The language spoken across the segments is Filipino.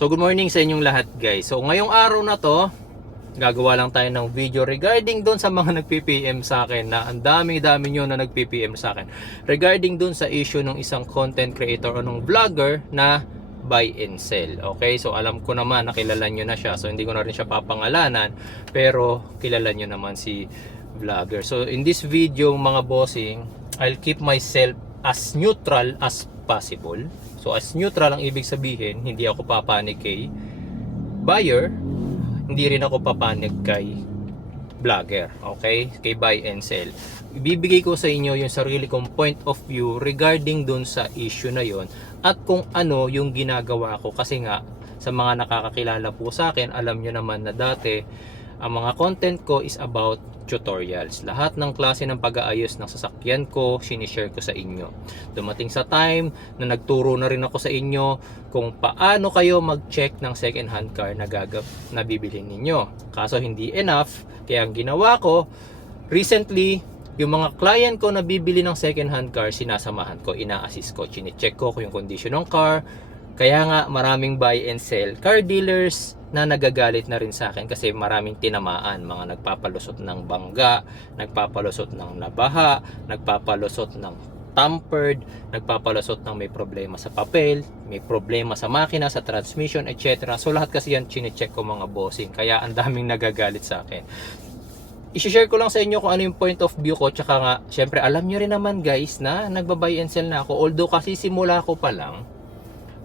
So good morning sa inyong lahat guys. So ngayong araw na to, gagawa lang tayo ng video regarding doon sa mga nagpi-PM sa akin na ang dami-dami nyo na nagpi-PM sa akin. Regarding doon sa issue ng isang content creator o ng vlogger na buy and sell. Okay, so alam ko naman na kilala nyo na siya. So hindi ko na rin siya papangalanan, pero kilala nyo naman si vlogger. So in this video mga bossing, I'll keep myself as neutral as possible. So as neutral ang ibig sabihin, hindi ako papanig kay buyer, hindi rin ako papanig kay vlogger, okay? Kay buy and sell. Ibibigay ko sa inyo yung sarili kong point of view regarding dun sa issue na yon at kung ano yung ginagawa ko, kasi nga sa mga nakakakilala po sa akin, alam nyo naman na dati ang mga content ko is about tutorials. Lahat ng klase ng pag-aayos ng sasakyan ko, sinishare ko sa inyo. Dumating sa time na nagturo na rin ako sa inyo kung paano kayo mag-check ng second hand car na bibili ninyo. Kaso hindi enough, kaya ang ginawa ko, recently, yung mga client ko na bibili ng second hand car, sinasamahan ko, ina-assist ko, chine-check ko kung yung condition ng car. Kaya nga maraming buy and sell car dealers na nagagalit na rin sa akin kasi maraming tinamaan, mga nagpapalusot ng bangga, nagpapalusot ng nabaha, nagpapalusot ng tampered, nagpapalusot ng may problema sa papel, may problema sa makina, sa transmission, etc. So lahat kasi yan chine-check ko mga bossing, kaya ang daming nagagalit sa akin. I-share ko lang sa inyo kung ano yung point of view ko, tsaka nga syempre alam nyo rin naman guys na nagbabuy and sell na ako, although kasi simula ko pa lang.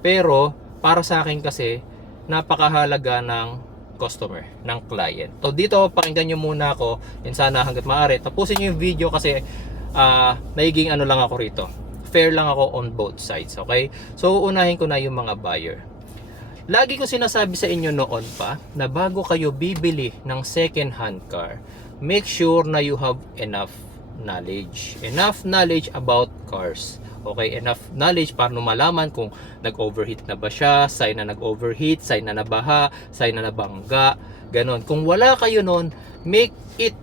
Pero para sa akin kasi napakahalaga ng customer, ng client. So dito pakinggan nyo muna ako, and sana hanggat maaari tapusin nyo yung video kasi nagiging ano lang ako rito, fair lang ako on both sides, okay? So unahin ko na yung mga buyer. Lagi ko sinasabi sa inyo noon pa na bago kayo bibili ng second hand car, make sure na you have enough knowledge about cars. Okay, enough knowledge para malaman kung nag-overheat na ba siya, sign na nag-overheat, sign na nabaha, sign na nabangga, ganon. Kung wala kayo nun, make it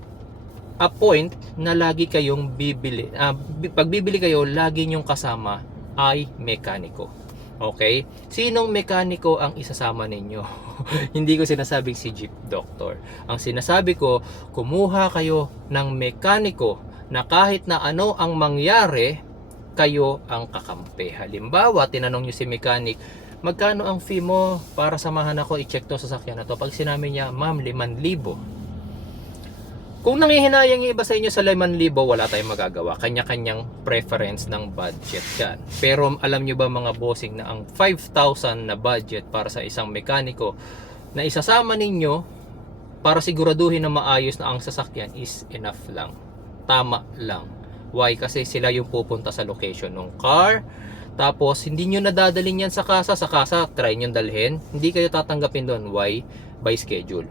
a point na lagi kayong bibili. Pag bibili kayo, lagi nyong kasama ay mekaniko. Okay? Sinong mekaniko ang isasama ninyo? Hindi ko sinasabing si Jeep Doctor. Ang sinasabi ko, kumuha kayo ng mekaniko na kahit na ano ang mangyari, kayo ang kakampi. Halimbawa, tinanong nyo si mechanic, magkano ang fee mo para samahan ako i-check to sasakyan na to? Pag sinabi niya, ma'am, 5,000. Kung nangihinayang yung iba sa inyo sa 5,000, wala tayong magagawa. Kanya-kanyang preference ng budget yan. Pero alam nyo ba mga bossing na ang 5,000 na budget para sa isang mekaniko na isasama ninyo para siguraduhin na maayos na ang sasakyan is enough lang. Tama lang. Why? Kasi sila yung pupunta sa location ng car. Tapos hindi nyo nadadalhin yan sa kasa. Sa kasa, try nyo dalhin. Hindi kayo tatanggapin doon. Why? By schedule.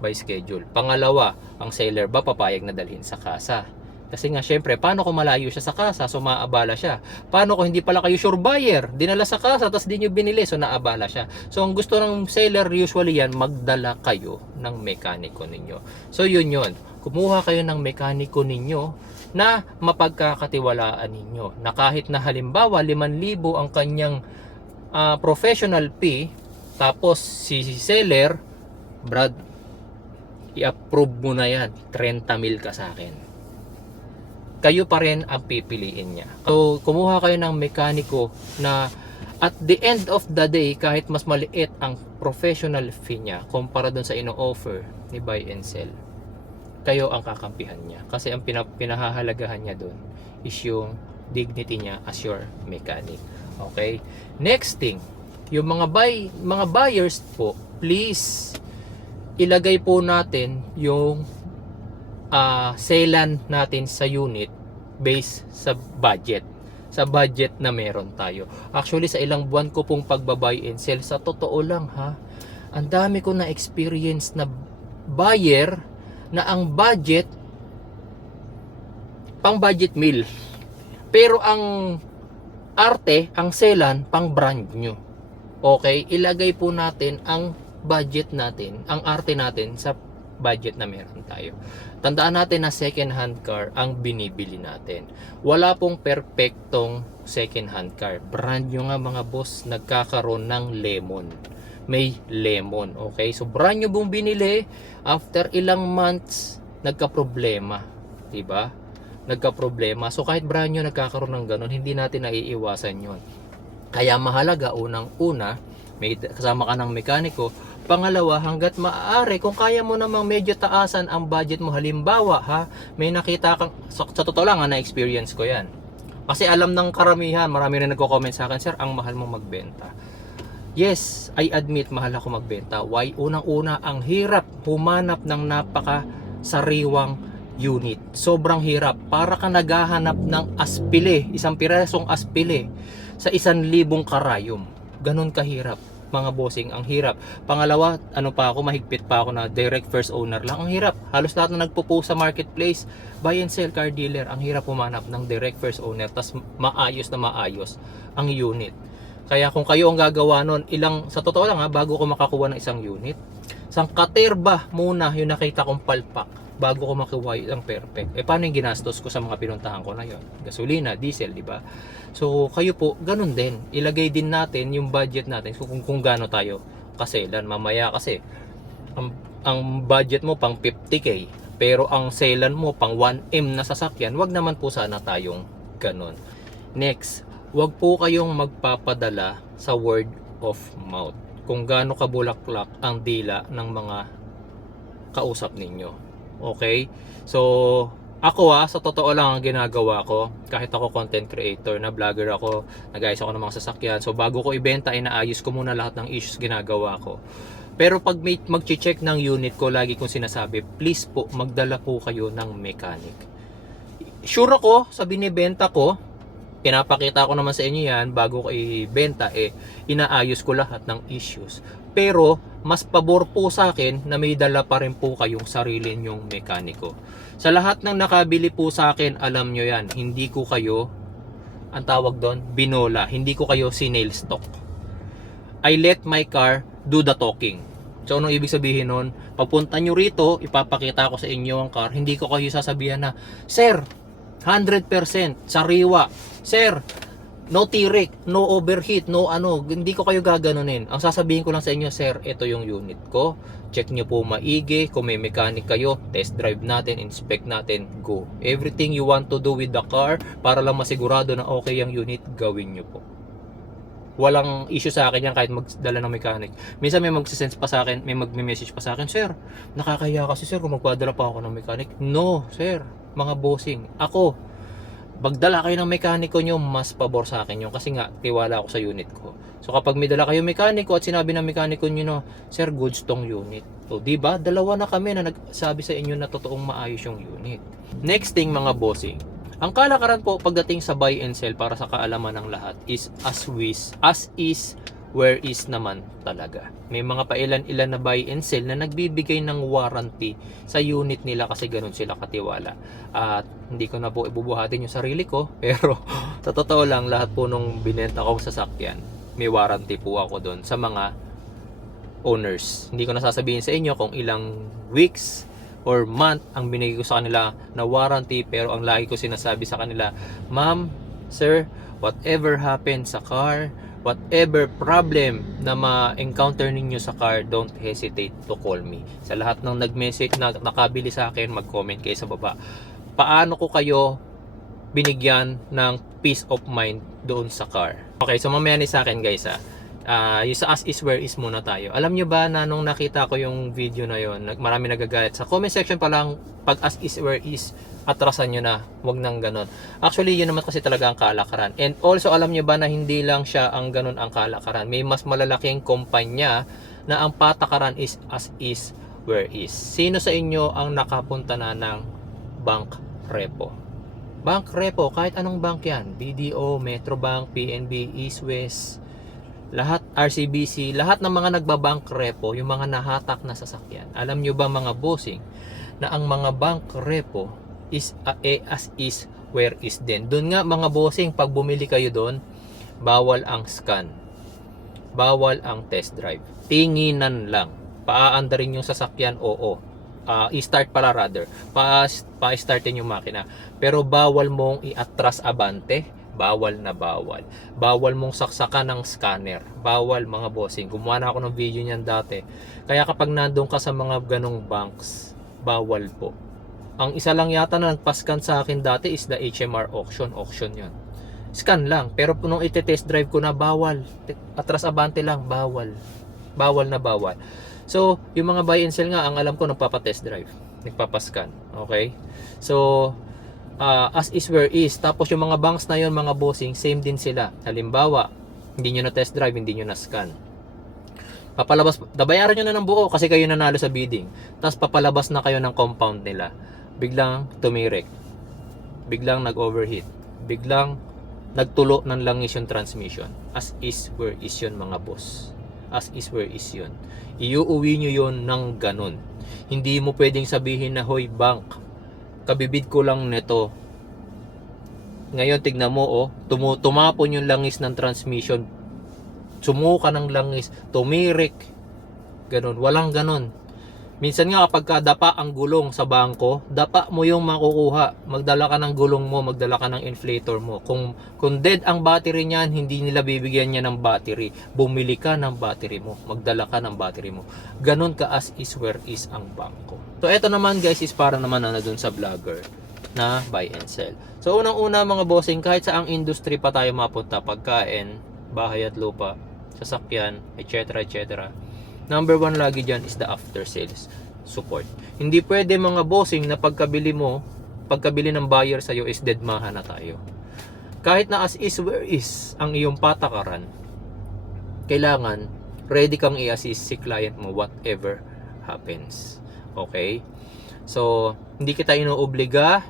By schedule. Pangalawa, ang seller ba papayag na dalhin sa kasa? Kasi nga syempre, paano kung malayo siya sa kasa? So maabala siya. Paano kung hindi pala kayo sure buyer? Dinala sa kasa, tapos di nyo binili. So naabala siya. So ang gusto ng seller usually yan, magdala kayo ng mekaniko ninyo. So yun. Kumuha kayo ng mekaniko ninyo na mapagkakatiwalaan ninyo, na kahit na halimbawa 5,000 ang kanyang professional fee, tapos si seller, Brad, i-approve mo na yan, 30,000 ka sa akin, kayo pa rin ang pipiliin niya. So kumuha kayo ng mekaniko na at the end of the day, kahit mas maliit ang professional fee niya kumpara dun sa ino-offer ni buy and sell, kayo ang kakampihan niya. Kasi ang pinahahalagahan niya doon is yung dignity niya as your mechanic. Okay? Next thing, yung mga buyers po, please ilagay po natin yung selan natin sa unit based sa budget. Sa budget na meron tayo. Actually, sa ilang buwan ko pong pagbabuy and sell, sa totoo lang ha, ang dami ko na experience na buyer na ang budget pang budget meal, pero ang arte, ang selan pang brand new. Okay, ilagay po natin ang budget natin, ang arte natin sa budget na meron tayo. Tandaan natin na second hand car ang binibili natin. Wala pong perpektong second hand car. Brand new nga mga boss, nagkakaroon ng lemon. May lemon, okay? So brand new bong binili, after ilang months nagka-problema, 'di ba? Nagka-problema. So kahit brand new nagkakaroon ng ganun, hindi natin naiiwasan 'yon. Kaya mahalaga, unang-una, may kasama ka ng mekaniko. Pangalawa, hanggat maaari, kung kaya mo namang medyo taasan ang budget mo, halimbawa ha, may nakita kang, sa totoo lang na-experience ko yan. Kasi alam ng karamihan, marami rin nagko-comment sa akin, sir, ang mahal mong magbenta. Yes, I admit, mahal ako magbenta. Why? Unang-una, ang hirap humanap ng napaka-sariwang unit. Sobrang hirap. Para ka naghahanap ng aspile, isang pirasong aspile sa 1,000 karayom. Ganon kahirap, mga bossing, ang hirap. Pangalawa, mahigpit pa ako na direct first owner lang. Ang hirap. Halos lahat na nagpo-post sa marketplace, buy and sell car dealer, ang hirap humanap ng direct first owner, tas maayos na maayos ang unit. Kaya kung kayo ang gagawa nun, sa totoo lang ha, bago ko makakuha ng isang unit, isang katerba muna yung nakita kong palpak bago ko makuha yung perfect. Paano yung ginastos ko sa mga pinuntahan ko na yon? Gasolina, diesel, di ba? So kayo po, ganun din. Ilagay din natin yung budget natin kung gaano tayo kaselan. Mamaya kasi ang budget mo pang 50k, pero ang selan mo pang 1M na sasakyan, wag naman po sana tayong ganun. Next, wag po kayong magpapadala sa word of mouth kung gaano kabulaklak ang dila ng mga kausap ninyo. Okay? So, ako sa totoo lang ang ginagawa ko, kahit ako content creator, na vlogger ako, nag-ayos ako ng mga sasakyan. So, bago ko ibenta, inaayos ko muna lahat ng issues ginagawa ko. Pero pag mag-check ng unit ko, lagi kong sinasabi, please po, magdala po kayo ng mechanic. Sure ako, sa binibenta ko, pinapakita ko naman sa inyo yan, bago ko ibenta, inaayos ko lahat ng issues. Pero, mas pabor po sa akin na may dala pa rin po kayong sarili nyong mekaniko. Sa lahat ng nakabili po sa akin, alam nyo yan, hindi ko kayo, ang tawag doon, binola. Hindi ko kayo sinail stock. I let my car do the talking. So, anong ibig sabihin nun? Pagpunta nyo rito, ipapakita ko sa inyo ang car. Hindi ko kayo sasabihan na, Sir, 100% sariwa. Sir, no tirik, no overheat, no hindi ko kayo gaganunin. Ang sasabihin ko lang sa inyo, sir, ito yung unit ko. Check nyo po maigi. Kung may mechanic kayo, test drive natin, inspect natin, go. Everything you want to do with the car, para lang masigurado na okay yung unit, gawin nyo po. Walang issue sa akin yan kahit magdala ng mechanic. Minsan may mag-send pa sa akin, may mag-message pa sa akin, sir, nakakahiya kasi sir kung magpadala pa ako ng mechanic. No, sir, mga bossing, ako, magdala kayo ng mekaniko nyo, mas pabor sa akin yun. Kasi nga, tiwala ako sa unit ko. So kapag may dala kayo mekaniko at sinabi ng mekaniko nyo no, sir, goods tong unit. So diba, dalawa na kami na nagsabi sa inyo na totoong maayos yung unit. Next thing mga bossing, ang kalakaran po pagdating sa buy and sell para sa kaalaman ng lahat is as is, where is naman talaga. May mga pailan-ilan na buy and sell na nagbibigay ng warranty sa unit nila kasi ganun sila katiwala. At hindi ko na po ibubuhatin yung sarili ko, pero sa totoo lang, lahat po nung binenta kong sasakyan, may warranty po ako doon sa mga owners. Hindi ko na sasabihin sa inyo kung ilang weeks or month ang binigay ko sa kanila na warranty, pero ang lagi ko sinasabi sa kanila, ma'am, sir, whatever happens sa car, whatever problem na ma-encounter ninyo sa car, don't hesitate to call me. Sa lahat ng nag-message na nakabili sa akin, mag-comment kayo sa baba. Paano ko kayo binigyan ng peace of mind doon sa car? Okay, so mamaya ni sa akin guys yung sa as is where is muna tayo. Alam nyo ba na nung nakita ko yung video na yon, marami nagagalit sa comment section pa lang, pag as is where is, atrasan nyo na, wag nang ganon. Actually yun naman kasi talaga ang kalakaran. And also alam nyo ba na hindi lang siya ang ganon ang kalakaran, may mas malalaking kumpanya na ang patakaran is as is where is. Sino sa inyo ang nakapunta na ng bank repo? Bank repo, kahit anong bank yan, BDO, Metrobank, PNB, East West, lahat, RCBC, lahat ng mga nagbabank repo, yung mga nahatak na sasakyan. Alam nyo ba mga bossing, na ang mga bank repo is as is where is din. Doon nga mga bossing, pag bumili kayo doon, bawal ang scan, bawal ang test drive, tinginan lang. Paaandarin yung sasakyan, oo, i-start pala rather, pa-startin yung makina, pero bawal mong i-atras abante, Bawal na bawal. Bawal mong saksakan ng scanner. Bawal mga bossing. Gumawa na ako ng video niyan dati. Kaya kapag nandun ka sa mga ganong banks, bawal po. Ang isa lang yata na nagpa-scan sa akin dati is the HMR auction. Auction yun. Scan lang. Pero nung iti-test drive ko na, bawal. Atras abante lang, bawal. Bawal na bawal. So, yung mga buy and sell nga, ang alam ko nagpapa-test drive. Nagpapa-scan. Okay? So, as is where is. Tapos yung mga banks na yun, mga bossing, same din sila. Halimbawa, hindi nyo na test drive, hindi nyo na scan. Papalabas, nabayaran nyo na ng buo kasi kayo nanalo sa bidding. Tapos papalabas na kayo ng compound nila. Biglang tumirik. Biglang nag-overheat. Biglang nagtulo ng langis yung transmission. As is where is yun mga boss. As is where is yun. Iuuwi nyo yun ng ganun. Hindi mo pwedeng sabihin na, hoy bank, kabibid ko lang nito. Ngayon tignan mo, oh, tumapon yung langis ng transmission. Sumuka ng langis, tumirik. Ganun, walang ganun. Minsan nga kapag dapa ang gulong sa bangko, dapa mo yung makukuha. Magdala ka ng gulong mo, magdala ka ng inflator mo. Kung dead ang battery niyan, hindi nila bibigyan niya ng battery. Bumili ka ng battery mo, magdala ka ng battery mo. Ganun ka as is where is ang bangko. So eto naman guys is para naman na dun sa vlogger na buy and sell. So unang-una mga bossing, kahit sa ang industry pa tayo mapunta, pagkain, bahay at lupa, sasakyan, etc. etc. Number one lagi dyan is the after sales support. Hindi pwede mga bossing na pagkabili ng buyer sa'yo is deadmaha na tayo. Kahit na as is where is ang iyong patakaran, kailangan ready kang i-assist si client mo whatever happens. Okay? So, hindi kita inuobliga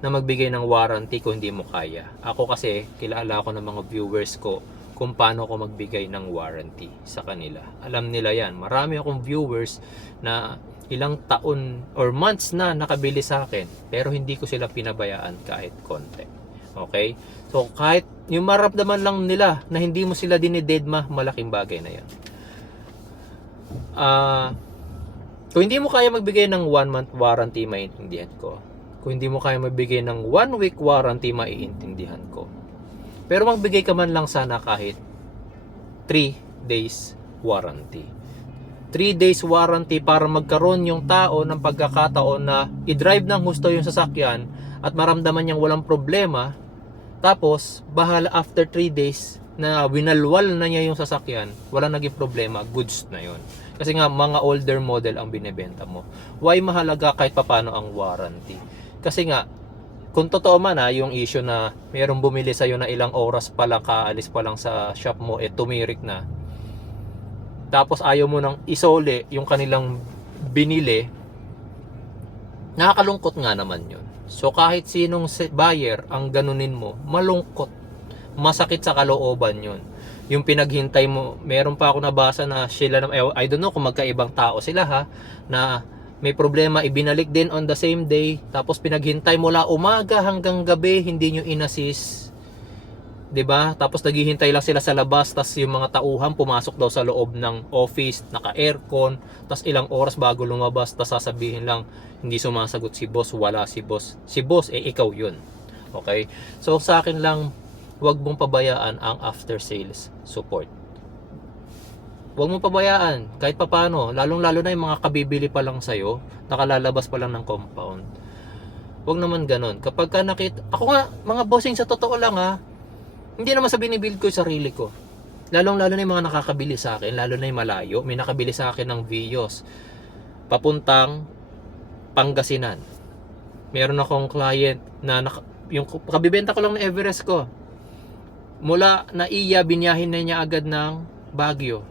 na magbigay ng warranty kung hindi mo kaya. Ako kasi, kilala ko ng mga viewers ko kung paano ko magbigay ng warranty sa kanila. Alam nila yan. Marami akong viewers na ilang taon or months na nakabili sa akin, pero hindi ko sila pinabayaan kahit konti. Okay? So, kahit yung maramdaman lang nila na hindi mo sila dinidedma, malaking bagay na yan. Kung hindi mo kaya magbigay ng 1 month warranty, maiintindihan ko. Kung hindi mo kaya magbigay ng 1 week warranty, maiintindihan ko. Pero magbigay ka man lang sana kahit 3 days warranty. 3 days warranty para magkaroon yung tao ng pagkakataon na i-drive ng husto yung sasakyan at maramdaman niyang walang problema. Tapos, bahala after 3 days na winalwal na niya yung sasakyan, wala naging problema, goods na yon. Kasi nga, mga older model ang binebenta mo. Why mahalaga kahit papano ang warranty? Kasi nga, kung totoo man yung issue na mayroong bumili sa'yo na ilang oras pa lang, kaalis pa lang sa shop mo, tumirik na. Tapos ayaw mo nang isole yung kanilang binili, nakakalungkot nga naman yun. So kahit sinong buyer ang ganunin mo, malungkot. Masakit sa kalooban yun. Yung pinaghintay mo, meron pa ako nabasa na sila, I don't know kung magkaibang tao sila ha, na may problema, ibinalik din on the same day, tapos pinaghintay mula umaga hanggang gabi, hindi nyo inassist. 'Di ba? Tapos naghihintay lang sila sa labas, tapos yung mga tauhan pumasok daw sa loob ng office, naka-aircon, tapos ilang oras bago lumabas, tapos sasabihin lang, hindi sumasagot si boss, wala si boss. Si boss, ikaw yun. Okay? So sa akin lang, huwag mong pabayaan ang after sales support. Huwag mo pabayaan, kahit papano, lalong-lalo na yung mga kabibili pa lang sa'yo, nakalalabas pa lang ng compound. Huwag naman ganon. Kapag ka nakita, ako nga, mga bossing, sa totoo lang hindi naman sa binibuild ko yung sarili ko. Lalong-lalo na yung mga nakakabili sa akin, lalo na yung malayo, may nakabili sa akin ng Vios, papuntang Pangasinan. Meron akong client na, yung kabibenta ko lang ng Everest ko, mula na iya, binyahin na niya agad ng Baguio.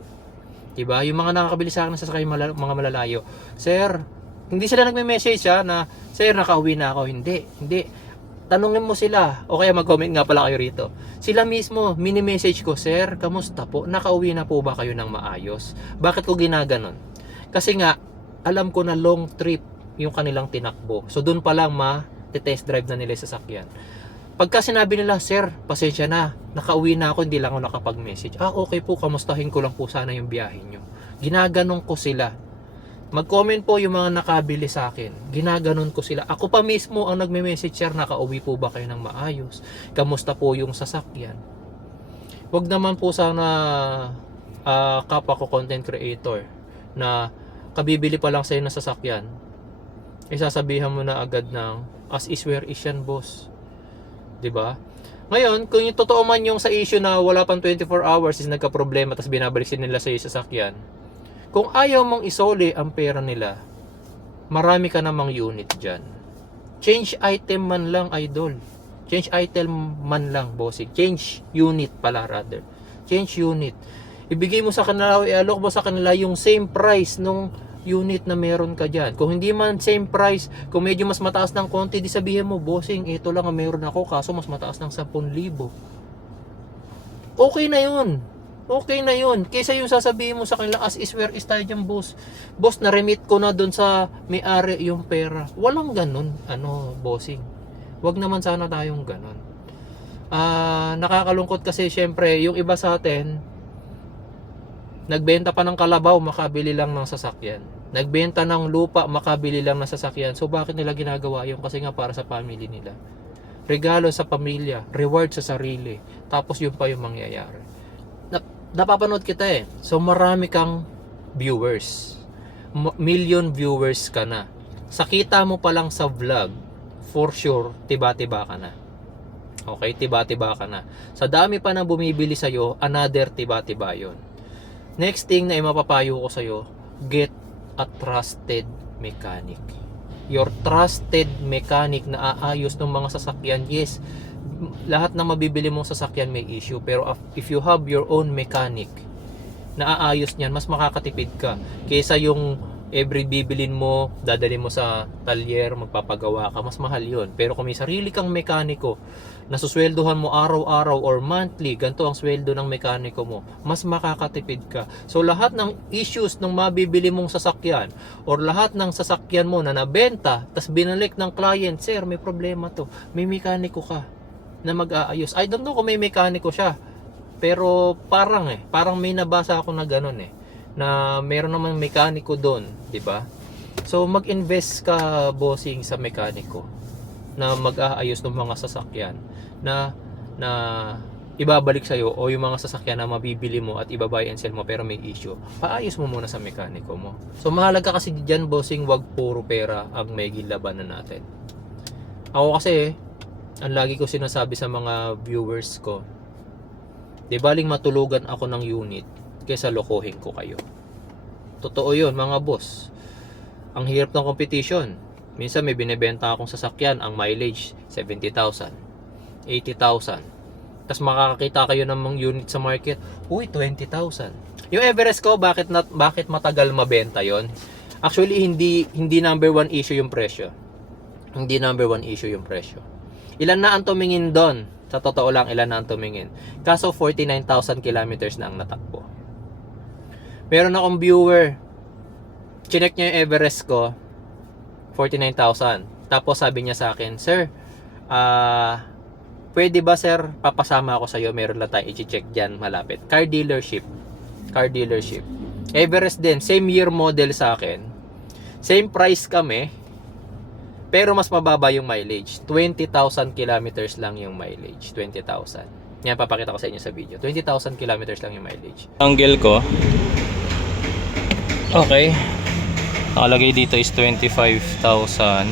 Diba? Yung mga nakakabili sa akin na sasakay mga malalayo. Sir, hindi sila nagme-message na, Sir, nakauwi na ako. Hindi. Tanungin mo sila. O kaya mag-comment nga pala kayo rito. Sila mismo, mini-message ko, Sir, kamusta po? Nakauwi na po ba kayo ng maayos? Bakit ko ginaganon? Kasi nga, alam ko na long trip yung kanilang tinakbo. So, dun pa lang test drive na nila sa sasakyan. Pagka sinabi nila, Sir, pasensya na, nakauwi na ako, hindi lang ako nakapag-message. Okay po, kamustahin ko lang po sana yung biyahe nyo. Ginaganong ko sila. Mag-comment po yung mga nakabili sa akin. Ginaganon ko sila. Ako pa mismo ang nagme-message, sir, nakauwi po ba kayo ng maayos? Kamusta po yung sasakyan? Wag naman po sana kapwa ko content creator na kabibili pa lang sa'yo ng sasakyan, sasabihan mo na agad ng as is where is yan, boss. 'Di ba? Ngayon, kung yung totoo man yung sa issue na wala pang 24 hours is nagka-problema tapos binabalik nila sa sasakyan, kung ayaw mong isoli ang pera nila, marami ka namang unit dyan. Change item man lang, idol. Change item man lang, bossing. Change unit pala, rather. Change unit. Ibigay mo sa kanila, i-alok mo sa kanila yung same price nung unit na meron ka dyan. Kung hindi man same price, kung medyo mas mataas ng konti, di sabihin mo, bossing, ito lang ang meron ako, kaso mas mataas ng 10,000. Okay na yun. Okay na yun. Kaysa yung sasabihin mo sa kanila, as is where is tayo dyan, boss. Boss, na-remit ko na dun sa may-ari yung pera. Walang ganun, bossing. Wag naman sana tayong ganun. Nakakalungkot kasi syempre, yung iba sa atin, nagbenta pa ng kalabaw, makabili lang ng sasakyan. Nagbenta ng lupa, makabili lang ng sasakyan. So bakit nila ginagawa yun? Kasi nga para sa family nila. Regalo sa pamilya, reward sa sarili. Tapos yun pa yung mangyayari. Napapanood kita eh. So marami kang viewers. Million viewers ka na. Sa kita mo pa lang sa vlog, for sure, tiba-tiba ka na. Okay, tiba-tiba ka na. Sa dami pa nang bumibili sa'yo, another tiba-tiba yun. Next thing na imapapayo ko sa'yo, get a trusted mechanic. Your trusted mechanic na aayos ng mga sasakyan. Yes, lahat ng mabibili mong sasakyan may issue. Pero if you have your own mechanic na aayos niyan, mas makakatipid ka. Kaysa yung every bibilin mo, dadalhin mo sa talyer, magpapagawa ka, mas mahal yun. Pero kung may sarili kang mekaniko, nasusweldohan mo araw-araw or monthly, ganito ang sweldo ng mekaniko mo, mas makakatipid ka. So lahat ng issues ng mabibili mong sasakyan or lahat ng sasakyan mo na nabenta, tas binalik ng client, sir, may problema to, may mekaniko ka na mag-aayos. I don't know kung may mekaniko siya, pero parang may nabasa ako na ganun na meron namang mekaniko doon, di ba? So mag-invest ka, bossing, sa mekaniko na mag-aayos ng mga sasakyan na ibabalik sa iyo, o yung mga sasakyan na mabibili mo at ibabay and sell mo pero may issue. Paayos mo muna sa mekaniko mo. So mahalaga kasi diyan, bossing, wag puro pera ang may gilabanan natin. Ako kasi ang lagi ko sinasabi sa mga viewers ko, di baling matulugan ako ng unit kaysa lokohin ko kayo. Totoo yun, mga boss. Ang hirap ng competition. Minsan may binebenta akong sasakyan, ang mileage 70,000, 80,000. Tapos makakakita kayo ng mga unit sa market, uy, 20,000. Yung Everest ko, bakit matagal mabenta yon? Actually, hindi number one issue yung presyo. Hindi number one issue yung presyo. Ilan na ang tumingin doon? Sa totoo lang, ilan na ang tumingin? Kaso 49,000 kilometers na ang natakbo. Meron akong viewer, chinek niya yung Everest ko, 49,000. Tapos sabi niya sa akin, sir, pwede ba, sir, papasama ako sa iyo, meron lang tayong i-check dyan malapit. Car dealership. Everest din, same year model sa akin. Same price kami, pero mas mababa yung mileage. 20,000 kilometers lang yung mileage. 20,000. Yan, papakita ko sa inyo sa video. 20,000 kilometers lang yung mileage. Angle ko. Okay. Nakalagay dito is 25,212.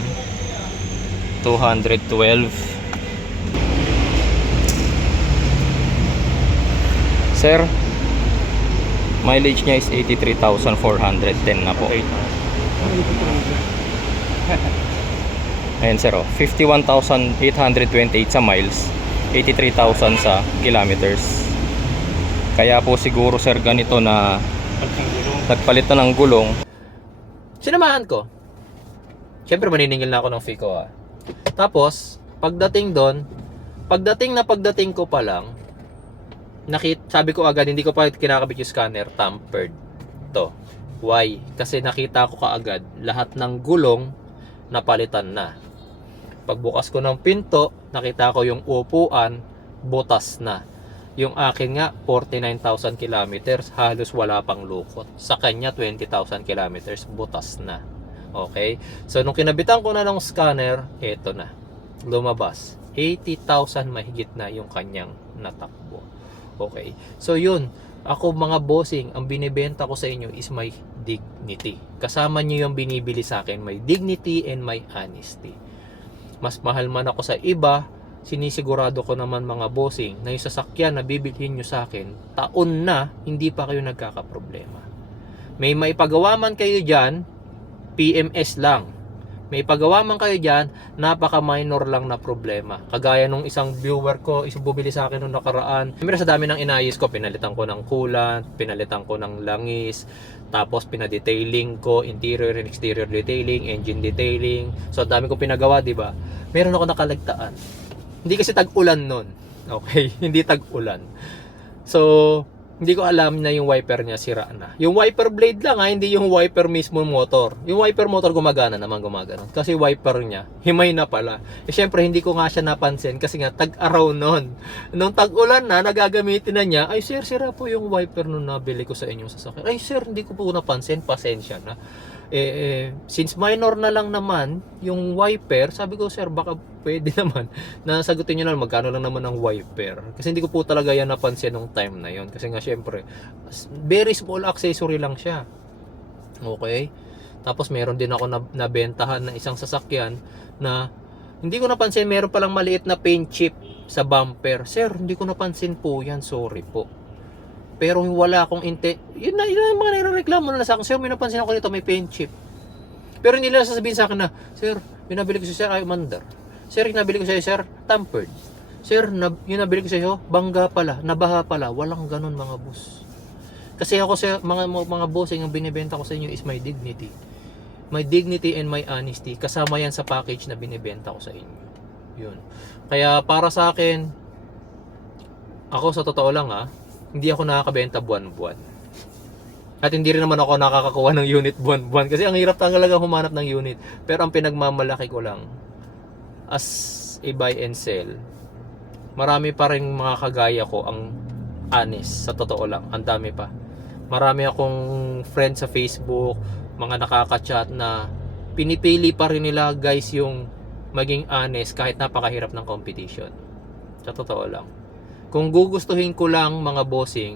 Sir, mileage niya is 83,410 na po. Ayan, sir, 51,828 sa miles, 83,000 sa kilometers. Kaya po siguro, sir, ganito na nagpalit na ng gulong. Sinamahan ko. Siyempre maniningil na ako ng fee ko, Tapos, pagdating ko pa lang, sabi ko agad, hindi ko pa kinakabit yung scanner, tampered to. Why? Kasi nakita ko kaagad lahat ng gulong napalitan na. Pagbukas ko ng pinto, nakita ko yung upuan butas na. Yung akin nga 49,000 kilometers, halos wala pang lukot. Sa kanya 20,000 kilometers, butas na. Okay? So nung kinabitan ko na ng scanner, eto na. Lumabas. 80,000 mahigit na yung kanyang natakbo. Okay? So yun, ako mga bossing, ang binibenta ko sa inyo is my dignity. Kasama nyo yung binibili sa akin, my dignity and my honesty. Mas mahal man ako sa iba, sinisigurado ko naman mga bossing na yung sasakyan na bibilhin nyo sa akin, taon na hindi pa kayo nagkakaproblema. May maipagawa man kayo dyan, PMS lang. May ipagawa man kayo dyan, napaka minor lang na problema. Kagaya nung isang viewer ko, isang bumili sa akin nung nakaraan. Siyempre sa dami ng inayos ko, pinalitan ko ng coolant, pinalitan ko ng langis, tapos pinadetailing ko, interior and exterior detailing, engine detailing. So dami ko pinagawa, di ba? Meron ako nakalagtaan. Hindi kasi tag-ulan nun. Okay? Hindi tag-ulan. So, hindi ko alam na yung wiper niya sira na. Yung wiper blade lang hindi yung wiper mismo motor. Yung wiper motor gumagana naman, gumagana. Kasi wiper niya, himay na pala. Eh syempre hindi ko nga siya napansin kasi nga tag-araw nun. Nung tag-ulan na, nagagamitin na niya, ay sir, sira po yung wiper nung nabili ko sa inyong sasakyan. Ay sir, hindi ko po napansin, pasensya na. Since minor na lang naman yung wiper, sabi ko sir baka pwede naman na sagutin nyo lang magkano lang naman ang wiper, kasi hindi ko po talaga yan napansin nung time na yon, kasi nga syempre very small accessory lang siya. Okay, tapos meron din ako nabentahan na isang sasakyan na hindi ko napansin, meron palang maliit na paint chip sa bumper. Sir, hindi ko napansin po yan, sorry po. Pero wala akong yun yung mga nire-reklamo na sa akin, sir, may napansin ako nito, may paint chip. Pero hindi nila sasabihin sa akin na, sir, yung nabili ko sa sir ay mandar. Sir, yung nabili ko sa sir, tampered. Sir, yung nabili ko sa iyo, bangga pala, nabaha pala. Walang ganun mga boss. Kasi ako sa mga bossing, ang binibenta ko sa inyo is my dignity. My dignity and my honesty. Kasama yan sa package na binibenta ko sa inyo. Yun. Kaya para sa akin, ako sa totoo lang hindi ako nakakabenta buwan-buwan. At hindi rin naman ako nakakakuha ng unit buwan-buwan. Kasi ang hirap talaga humanap ng unit. Pero ang pinagmamalaki ko lang, as a buy and sell, marami pa rin mga kagaya ko ang honest. Sa totoo lang, ang dami pa. Marami akong friends sa Facebook, mga nakaka-chat na pinipili pa rin nila guys yung maging honest kahit napakahirap ng competition. Sa totoo lang. Kung gugustuhin ko lang mga bossing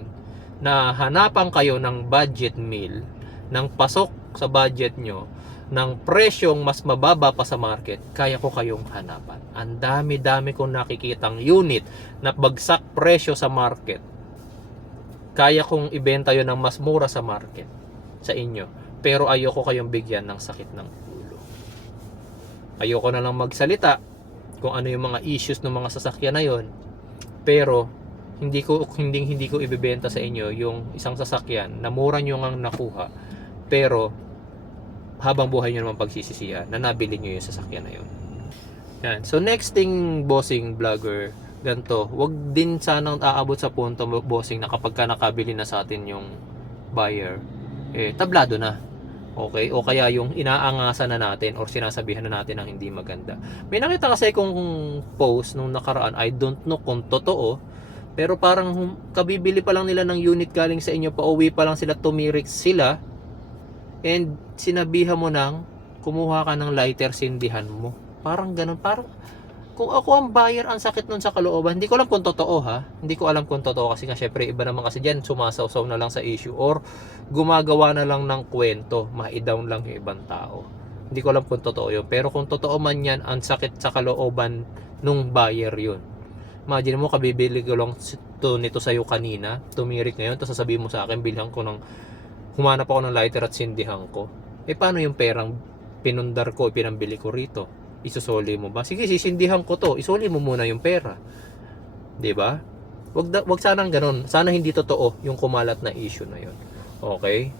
na hanapan kayo ng budget meal, ng pasok sa budget nyo, ng presyong mas mababa pa sa market, kaya ko kayong hanapan. Ang dami-dami kong nakikitang unit na bagsak presyo sa market. Kaya kong ibenta yon ng mas mura sa market sa inyo. Pero ayoko kayong bigyan ng sakit ng ulo. Ayoko na lang magsalita kung ano yung mga issues ng mga sasakyan na yon. Pero hindi ko ibebenta sa inyo yung isang sasakyan na mura nyo ngang nakuha, pero habang buhay nyo naman pagsisisihan na nabili nyo yung sasakyan na yun. Yan. So next thing, bossing vlogger, ganito, wag din sanang aabot sa punto, bossing, na kapag ka nakabili na sa atin yung buyer, tablado na. Okay? O kaya yung inaangasan na natin or sinasabihan na natin ang hindi maganda. May nakita kasi kong post nung nakaraan, I don't know kung totoo, pero parang kabibili pa lang nila ng unit galing sa inyo, pauwi pa lang sila, tumirik sila, and sinabihan mo nang kumuha ka ng lighter, sindihan mo. Parang ganun. Parang kung ako ang buyer, ang sakit nun sa kalooban. Hindi ko alam kung totoo Hindi ko alam kung totoo kasi nga syempre iba naman kasi dyan, sumasawsaw na lang sa issue or gumagawa na lang ng kwento, ma-down lang yung ibang tao. Hindi ko alam kung totoo yun. Pero kung totoo man yan, ang sakit sa kalooban nung buyer yun. Imagine mo, kabibili ko lang nito sa'yo kanina, tumirik ngayon, tapos sasabihin mo sa akin, bilhan ko ng, humanap ako ng lighter at sindihan ko. Paano yung perang pinundar ko, pinambili ko rito? Isusoli mo ba? Sige, sisindihan ko to. Isoli mo muna yung pera. 'Di ba? Wag sanang ganun. Sana hindi totoo yung kumalat na issue na 'yon. Okay?